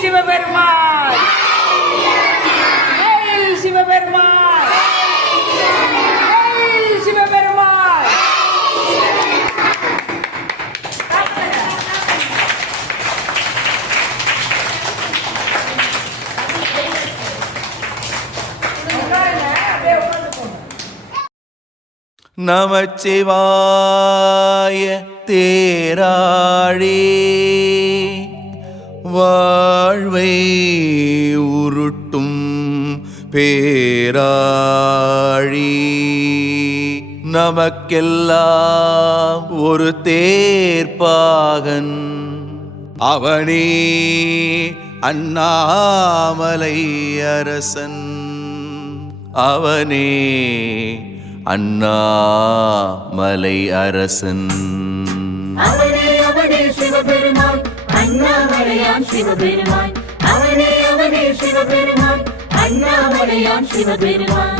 சிவபெருமான் ஜெய் சிவபெருமான் ஜெய் சிவபெருமான் நமச்சிவாய தேராழே வாழ்வை உருட்டும் பேராழி. நமக்கெல்லாம் ஒரு தேர்ப்பாகன். அவனே அண்ணாமலை அரசன். அவனே அண்ணாமலை அரசன். அவனே அவனே சிவபெருமான். அண்ணாமலையான் சிவபெருமான் அவனே அவனே சிவபெருமான் அண்ணாமலையான் சிவபெருமான்